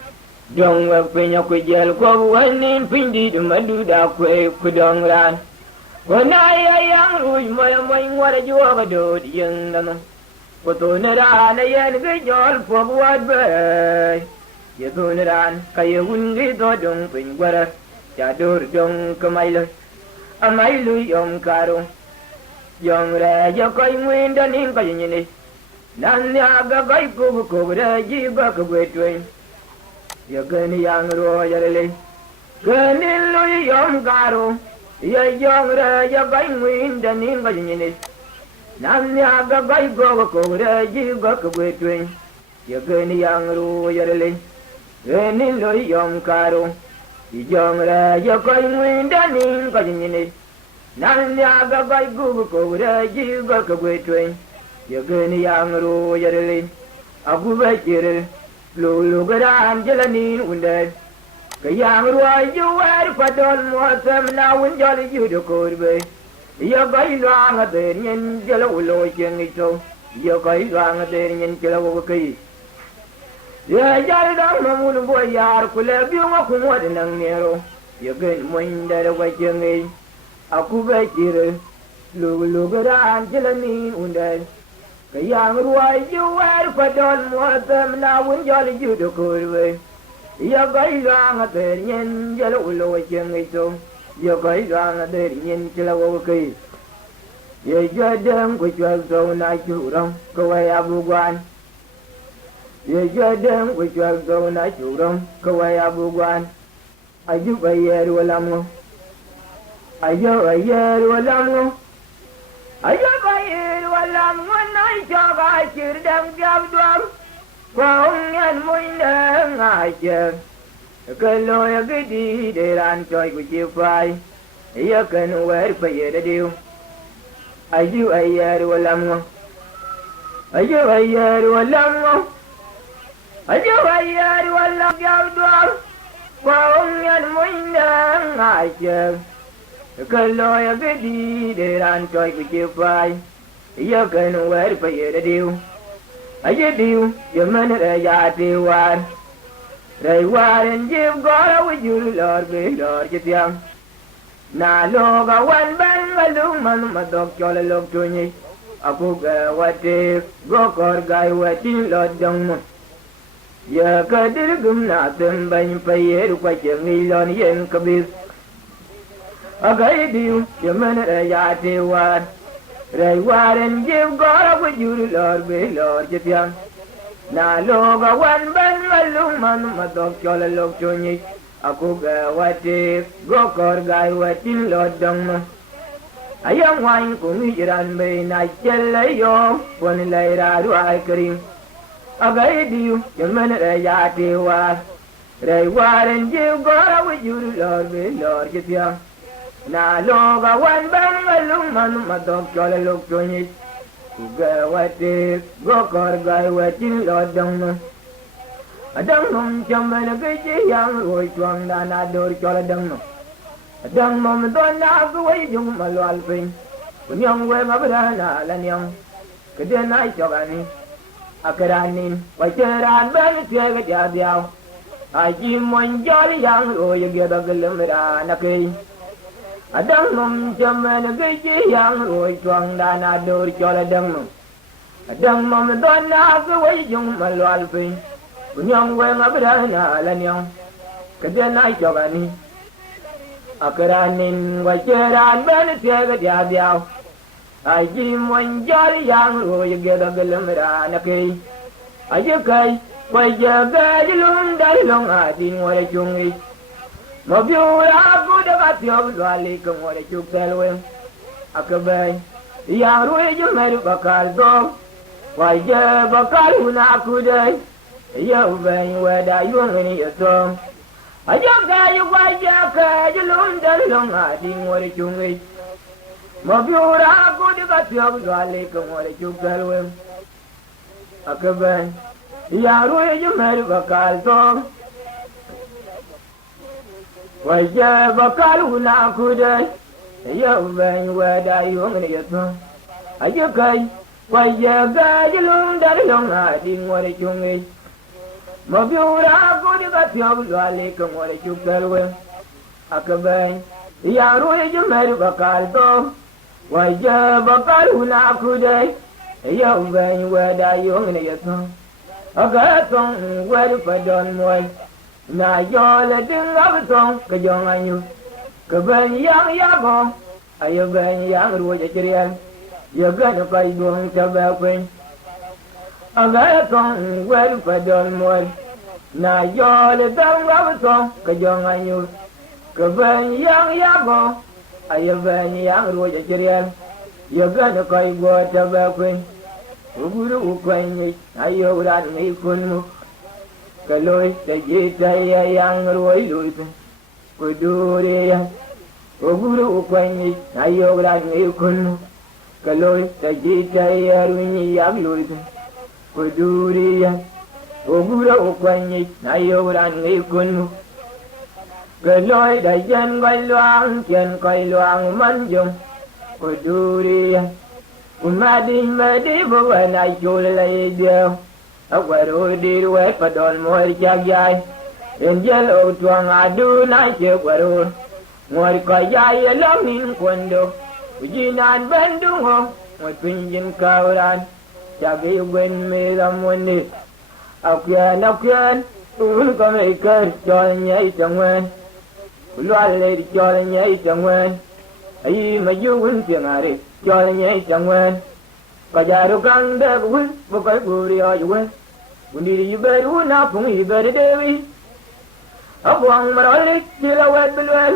Don't work when you could yell, Kobuan in Pindi, the Maduda way, Kudong ran. When I young Louis, my what are you ever do, the young lemon? Cotonera, I ain't good job for what bay. You don't run, Kaya wouldn't get or don't bring water. Yadur don't come island. A my Louis, young Caro. Young Ray, you're going wind and in Payini. Nanya Gai Kubu, you back away to you're going to young royally. Going in young Garo. You're young, you're going wind and in Virginia. Nanya Gai Gogo, you got away to you're going to young royally. Going in young Caro. You're young, you're going wind and in Virginia. Nanya Gai Gogo, you got away to you're going to young royally. Abu Bakir. Look at Angelani wounded. The young boy, you were quite on more them now when Jolly you the code way. You're going wrong at the Indian Jello Loy so. You're going wrong at the Indian Jello Key. Yeah, Jolly Moon boy, yard could have you up from what in Nero. You're going wind that away young age. Akuba Kiri. Look at Angelani wounded. The young boy, you were quite on more them now when Jolly you the code way. ya gai rang te nyen ya lo lo chen ngai so ya gai rang te nyen chla wo ki ye ja dem ko chwa so na chu rong ko wa ya bu gwan ye ja dem ko chwa so na chu rong ko wa ya bu gwan ayu ba ye ru lam ngo ayu ba ye ru lam ngo ayu ba ye ru lam ngo na cha ga chir dem jam dwam Phong nhân mũi nơ ngài chờ Cơn lôi cái đi để ran trôi của chiều phai Ia cơn quét bây giờ điêu Ai dư ai giờ đùa lâm ngon Ai dư ai giờ đùa lâm ngon Ai dư ai giờ đùa lâm giao đoan Phong nhân mũi nơ ngài chờ Cơn lôi cái đi để ran trôi của chiều phai Ia cơn quét bây giờ điêu I did you, your man at a yard, one. They were and you've got with you, Lord, Lord, get young. Now, look, I went back, I look, man, my dog, y'all look to me. I book what if, go, or guy, what you, Lord, don't. You could do nothing, but you pay it, what you need on the end, Kabis. I got you, your man at a yard, one. They were and you've got with you, Lord, Lord, get young. Now, look, I went back, I look, man, my dog, y'all look to me. I cook what if, go, or guy, what you, Lord, don't. A young wine could meet you and be night, tell you, when later do I cream. I got you, your man at a yard, was. They were and you've got with you, Lord, Lord, get young. Now, look, I went back, I look, man, my dog, y'all look to me. What if, go, or guy, what you, Lord, don't. I don't know, German, a good young boy, strong than I do, y'all don't know. I don't know, don't have the way you, my lord, thing. When young way, my brother, and young. Could then I shall any. I could I name, what you're on, but it's a young. I give one jolly young, oh, you get a limit on a key. I don't know, German, a good young boy, strong than I do, y'all don't know. I don't know, don't have the way you, my lord, thing. When young way, my brother, and young. Could then I shall any. I could I name what you're on, but it's a young. I give one jolly young, oh, you get a limit on a key. I just say, why you got alone that long, I didn't want to chung it. No, you are good about your valley, come what you tell him. I could buy. Young way you made a bacal dog. Why, yeah, bacal who not could I? You bang where you only a song. I just got you why you got alone that long, I didn't want to chung it. No, you are good about your valley, come what you tell him. I could buy. Young way you made a bacal dog. Why, yeah, bacal who not could I? You bang where you only a song. I just got why you got alone that long, I didn't want to chung it. No, you are good about your valley, come what you tell him. I could buy. Young way you made a bacal dog. Why, yeah, bacal who not could I? You bang where you only a song. I got some where if I don't want. Now you're letting up a song, because young I knew. Kabang young yabo, I have been young Roger. You're gonna play doing tobacco. I got a song where if I don't want. Now you're letting up a song, because young I knew. Kabang young yabo, I have been young Roger. You're gonna play go tobacco. Uguru Ukraine, I owe that me kun. Kaloi, the Jita, young Roy Luton. Kuduria. Uguru Ukraine, I owe that me kun. Kaloi, the Jita, young Luton. Kuduria. Uguru Ukraine, I owe that me kun. Kaloi, the Jan Gailuang, Jan Gailuang Manjum. Kuduria. Madin Madibu and I surely do. A word did wait for Don Moy Jagay. In yellow twang I do not check what on. Morikaya along in Quando. Ujin and Bendungo, what pingin Kauran. Jaggy win me them one day. Aukian, ul ko me kar chol nyai changwen lwa le chol nyai changwen ai ma yu win pi ngare chol nyai changwen ka jaru kan de win bo kai gu ri ya yu win undi yu be ru na phung yu be de wi abwang ma ro li chi la wet bilwel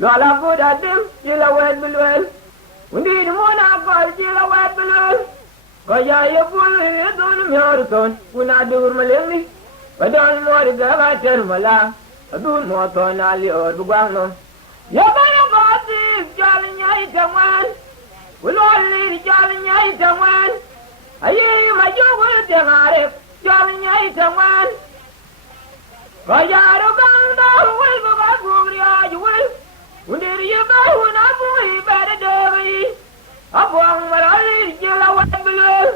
lwa la ko da dim chi la wet bilwel undi mo na ko chi la wet bilwel ka ya ye bul ye don mi ar ton una dur ma le ni ba don mo ri ga ba ter ma la adun mo to na li or bu gwang no ya ba ya ko ti chol nyai changwen lwa li chol nyai changwen ai ma yu win te ngare chol nyai changwen ka ya ru kan da wil bu ba gu ri ya yu wil undi ri ba hu na bu hi ba de wi abwang ma ra li ji la wa bilwel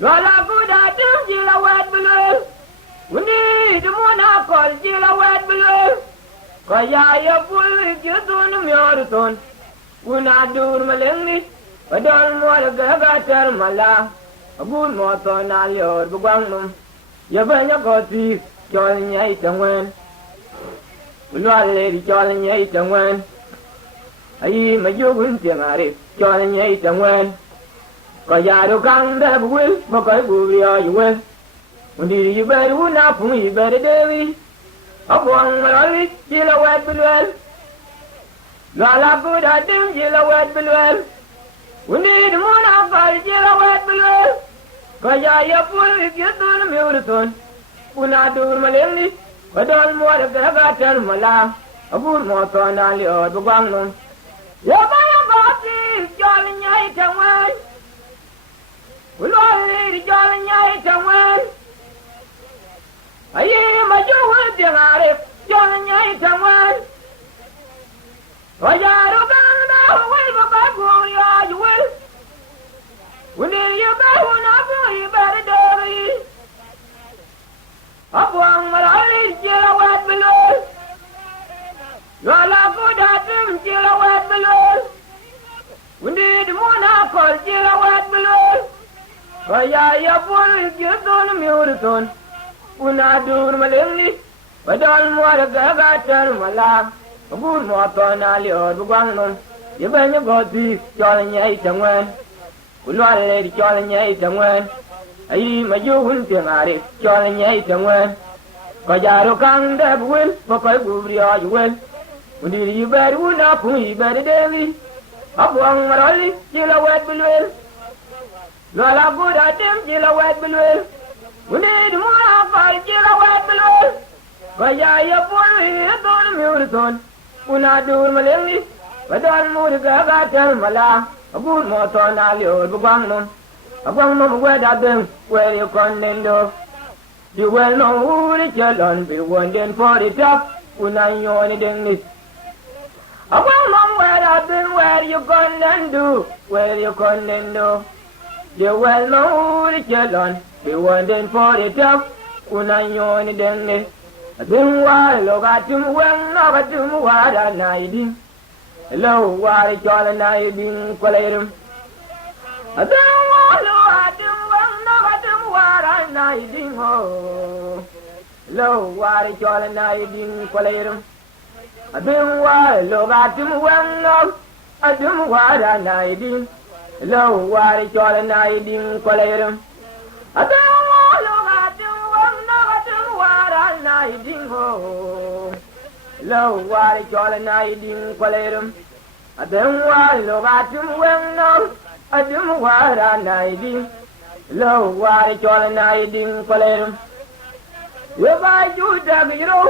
lwa la ku da dim ji la wa bilwel undi du mo na ko ji la wa bilwel ka ya ye bul ji dun mi ar ton una dur ma leng ni ba don mo ga ga ter ma la abun mo to na yor bu gwang num ya ba nya ko ti chol nyai changwen lwa le ri chol nyai changwen ai ma yu win ti ngare chol nyai changwen ka ya ru kan de bu wil bo kai gu ri ya yu wen undi yu be ru na phung yu be de wi abwang ma ri ji la wet bilwel lwa la ku da dim ji la wet bilwel undi du mo na ko ji la wet bilwel ka ya ye bul ji dun mi ur ton una dur ma le ni ba don mo ga ga ter ma la abur mo to na li or bu gwang no ya ba ya ba ti chol nyai changwen lwa li chol nyai changwen ai ma yu win te ngare chol nyai changwen ka ya ru kan da wil ba ba gu ya yu wil undi yu ba hu na bu hi ba de wi abwang ma ra li ji la wet bilwel lwa la ku da dim ji la wet bilwel undi du mo na ko ji la wet bilwel ka ya ye bul ji dun mi ur ton una dur ma le ni ba don mo ga ga ter ma la abun mo to na li or bu gwang no ye ba nya go ti chol nyai changwen lwa le ri chol nyai changwen ai ma yu win ti ngare chol nyai changwen ka ja ru kan de bu wil bo kai gu ri ya yu wen undi ri be ru na phung hi be de wi abwang ma ra li ji la wet bilwel lwa la ku da dim ji la wet bilwel undi du mo na ko ji la wet bilwel ka ya ye bul ye don mi ur ton una dur ma le ni ba don mo ga ga ter ma la abun mo to na li or bu gwang no abwang no we da dem where you con nendo you well know who the chalon be one den for the top una yo ni den ni abwang no we da dem where you con nendo where you con nendo you well know who the chalon be one den for the top una yo ni den ni dem wa lo ga tum wen no ga tum wa da na idi lo wa ri chala na idi ko lerum adam wa lo adam wa no ga tum wa da na idi ho lo wa ri chala na idi ko lerum adam wa lo ga tum wen no adam wa da na idi lo wa ri chala na idi ko lerum adam wa lo ga tum wen no ga tum wa da na idi ho lo wa ri chala na idi ko lerum adam wa lo ga tum wen no adam wa da na idi lo wa ri chala na idi ko lerum ye ba ju da giro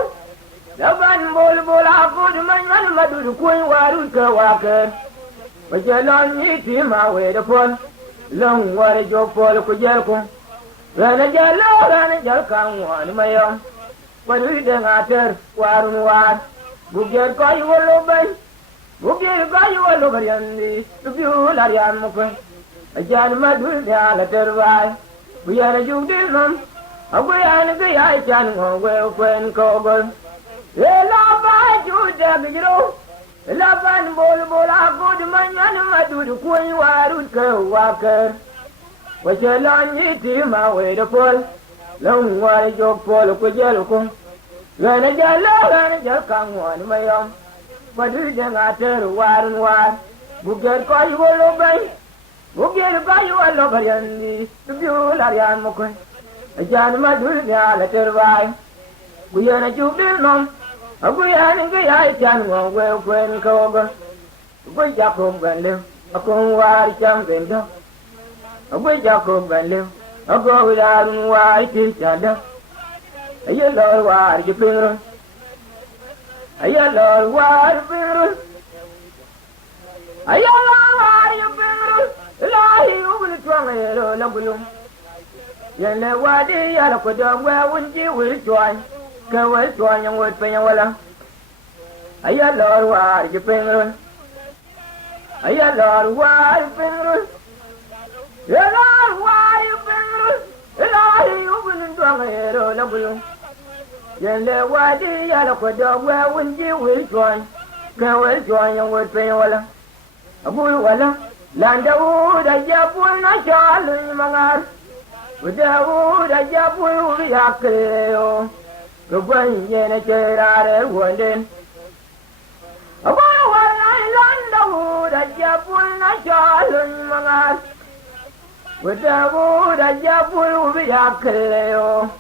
la ban bol bol a ko man man ma du ko wa ru ka wa ka ba je lon ni ti ma we de pon long wa ri jo pol ko je ko rana je lo rana je kan wa ni ma yo wa ru de nga ter wa ru wa bu je ko yi wo lo ban bu je ko yi wo lo ga yan ni tu bi la yan mo ko a jan ma du ya la ter wa bu ya ra ju de non a bu ya ni ga ya jan ngo we kwen ko go la ba ju de giro la ban bol bol a ko de man man ma du ko yi wa ru ka wa ka wa je lon ni ti ma we de pol long while your polo with yellow come. Then a yellow and a just come one, my young. But you can tell wide and wide. Who get call you all obey? Who get by you all over the Bullarian Mokwe? A gentleman will be a letter by. We are a jubilee. A we are in the eye, General, well, when cover. We Jacob and live. A con wide jumping dog. A we Jacob and live. A go without white teacher. A yellow wide you finger. A yellow wide finger. A yellow wide you finger. Lie over the tongue, a yellow number. Yellow wide the yellow could have where wouldn't you will join. Go with join and would pay a walla. A yellow wide you finger. A yellow wide finger. Yellow wide finger. Lie over the tongue, a yellow number. Yellow wide the yellow could have where wouldn't you will join. Go with join and would pay a walla. A bull walla. Landa wood a japun a charlie mangar. With the wood a japun we are clear. The one yen a chair one day. A boy landa wood a japun a charlie mangar. With the wood a japun we are clear.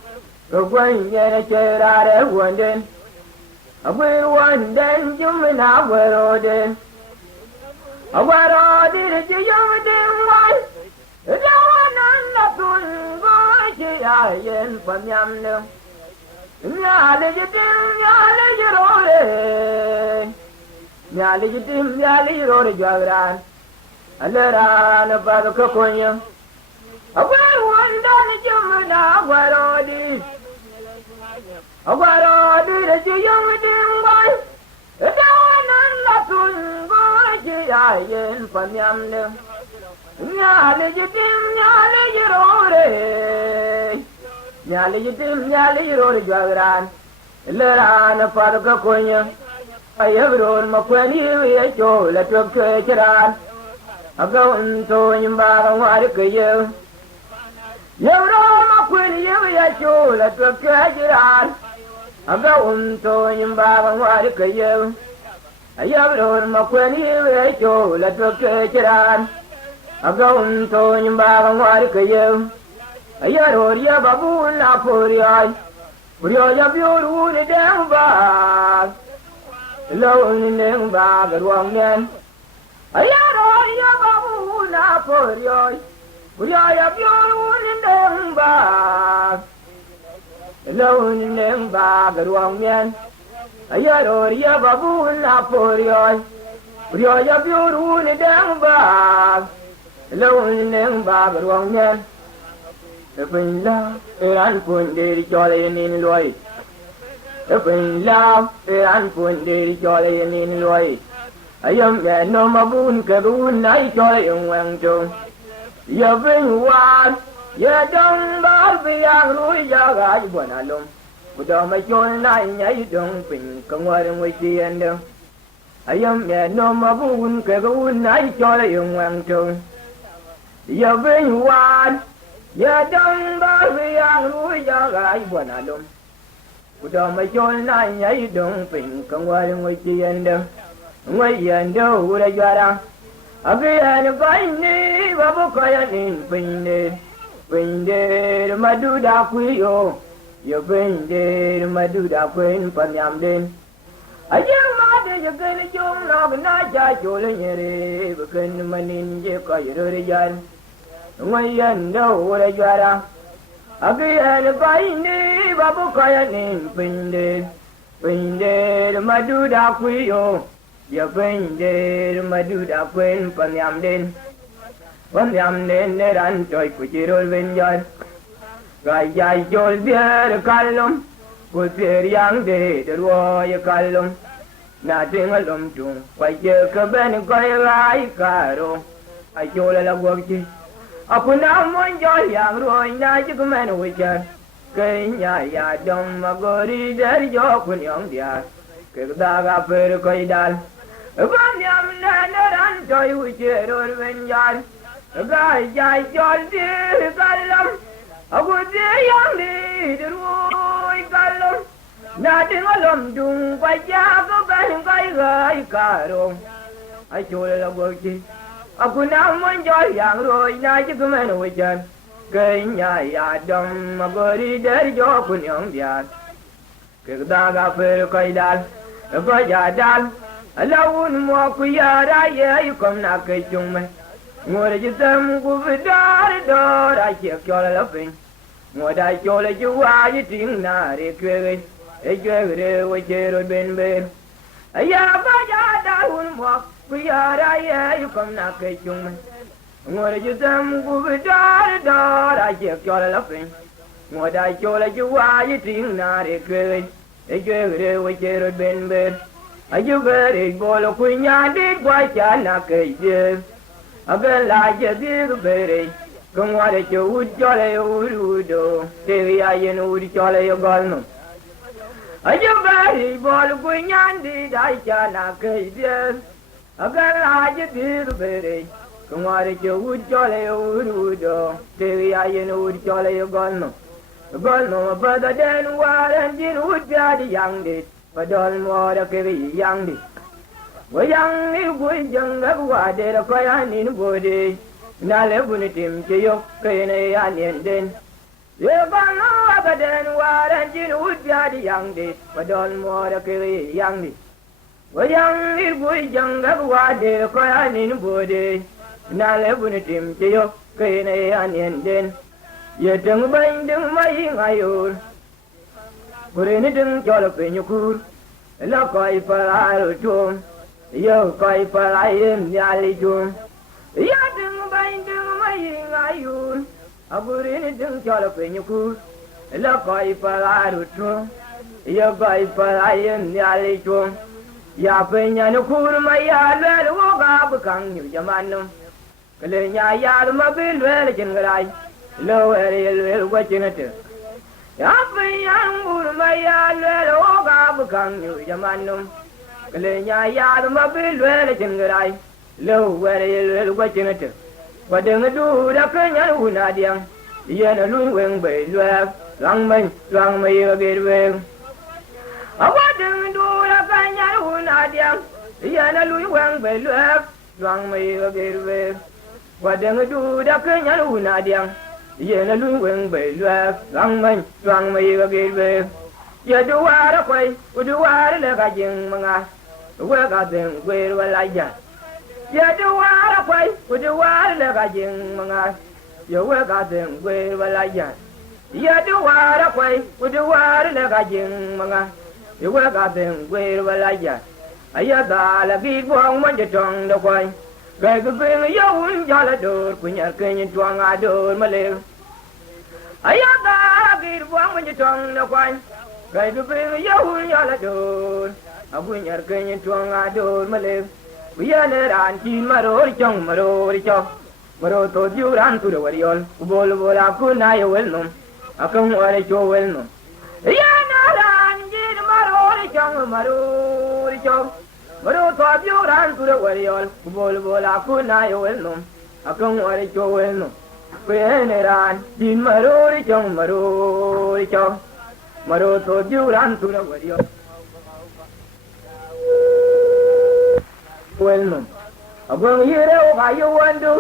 The one yen a chair one day. A will one then you may not wear then. A what did you young one? The one on the tune, boy, I am from Yamno. Yali rode Jagran. And then on about the Coconia. A well one done the Jumana, what all this? A what all did you young one? The one on the tune, boy, I am from Yamno. Yali rode Jagran. Leran a part of Coconia. I have rolled my quenny, a joe, let your church around. I go into him by the water. You roll my quenny, a joe, let your church around. I go into him by the water. I have rolled my quenny, a joe, let your church around. I go into him by the water. I had all your baboon up for the eye. For your beautiful damn bag. Alone in them bag at one man. I had all your baboon up for the eye. For your beautiful in them bag. Alone in them bag at one man. I had all your baboon up for the eye. For your beautiful in them bag. Alone in them bag at one man. If in love, I'm putting the jolly in Lloyd. If in love, I'm putting the jolly in Lloyd. I am getting no maboon, caboon, I jolly in Wangton. You've been wild, you're done, but be young, Louis Yaga, you want alone. Without my joint line, I don't think, come on with the end. I am getting no maboon, caboon, I jolly in Wangton. You've been wild. Ya done by me, young Louis Yaga, one alone. Without my joint line, I don't think, come on with the end. Way and do what I got. Again, if I need a book, I need Pindy. Pindy, my duda quio. You Pindy, my duda queen, Panyam. I tell mother, you're going to join up and I just join you, because my ninja call you the young. Way and do what I got. Again, if I need a book, I need Pindy. Pindy, my duda quio. You Pindy, my duda queen, Panyam. Panyam, that I'm toy, put your old vineyard. Guy, you'll be a column. Put your young day, the warrior column. Nothing alone to quite your cabin, quite caro. I told a work. Upon now, one young Roy, now you come in with you. Kenya, don't my goody, there you are, when young dear. Kadaga, Percoidal. A Banyam, and toy with your old vineyard. A guy, John dear, column. aku yang di derui kalon na tin lom dung pa ja ko ban kai gai karong ai chole la go chi aku na mon jo yang roi na chi ku men wi chan ke nya ya dom ma go ri der jo kun yong dia ke da ga fe kai dal ko ja dal alawun mo ku ya ra ye kom na ke chung me ngồi chỉ tâm của việt dar đó đã chịu cho là lớp hình ngồi đại cho là chú hoa với tiếng nà để chơi để quay chơi rồi bên ấy ya ba ya đã hun mo bây giờ đây ấy còn nà cây chung mình ngồi chỉ tâm của việt dar đó đã chịu cho là lớp hình ngồi đại cho là chú hoa với tiếng nà để chơi để quay chơi rồi bên ấy chú về để bỏ là quỳ nhà đi quay trả nà cây chơi agar laje dir bere kongware chu chole urudo te ayen uri chole yogolno ajo bari bol kunyandi dai chana keide agar laje dir bere kongware chu chole urudo te ayen uri chole yogolno golno bada den waran din udadi yangdi padol mo da ke yangdi Wayang ni bui jang la wa de la kwa ya ni bo de na le bu ni tim che yo ke ne ya nien den ye ba no ga den wa ran jin u ja di yang de pa don mo da ke yang di Wayang ni bui jang la wa de la kwa ya ni bo de na le bu ni tim che yo ke ne ya nien den ye deng ban deng mai ngai yo Kure ni deng cho la pe nyu kur la koi pa la ru yo coi pa lai em ya li chung ya đừng bay đừng mai ngayun aburin đừng cho là phải nhục la coi pa lai ru chung yo coi pa lai em ya li chung ya pe nya no kur mai ya le wo ga bu kang nyu jaman num kale nya ya ma be le chen grai lo le wa chen te ya pe ya mur mai ya le wo ga bu kang nyu jaman num kale nya ya ma be le chen grai lo le wa chen te wa de du da ke nya u na diang ye na lu wen be le lang mai ge be a wa de du da ke nya u na diang ye na lu wen be le lang mai ge be wa de du da ke nya u na diang ye na lu wen be le lang mai ge be ye du wa da kwai u du wa le ga jing manga we ga den we wa la ya ye du wa ra kwai u du wa le ga jing manga ye we ga den we wa la ya ye du wa ra kwai u du wa le ga jing manga ye we ga den we wa la ya aya da la gi bong mo je tong da kwai ga ga be ye un ja la do ku nya ke ni twang a do ma le aya da la gi bong mo je tong da kwai ga ga be ye un ja la do abu nyar ke ni twang a do ma le ya ne ran chi ma ro chong ma ro to ju ran tu ro riol bol bol a ku na ye wel no akam wa le cho wel no ya na ran ji ma ro chong ma ro to ju ran tu ro riol bol bol a ku na ye wel no akam wa le cho wel no pe ne ran ji ma ro chong ma ro to ju ran tu ro riol well no abang yere o kayo wandu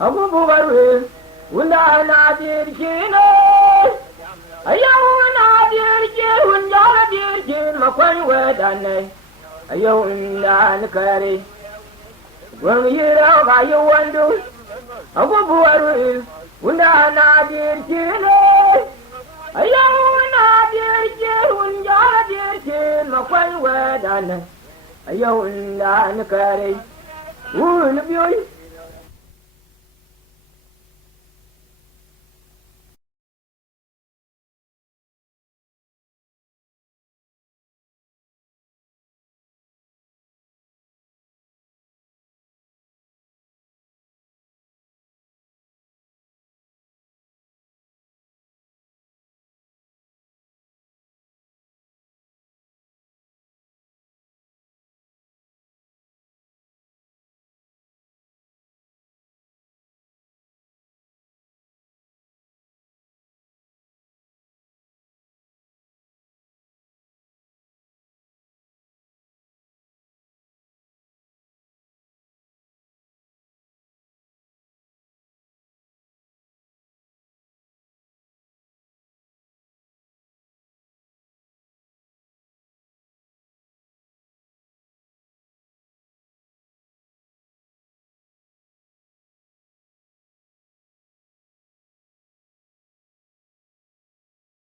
abu bubaru unda na dir kino ayaw na dir kino unda na dir kino makwan wedane ayaw unda na kare abang yere o kayo wandu abu bubaru unda na dir kino ayaw na dir kino unda na dir kino makwan wedane ayaw unda na kare un bioi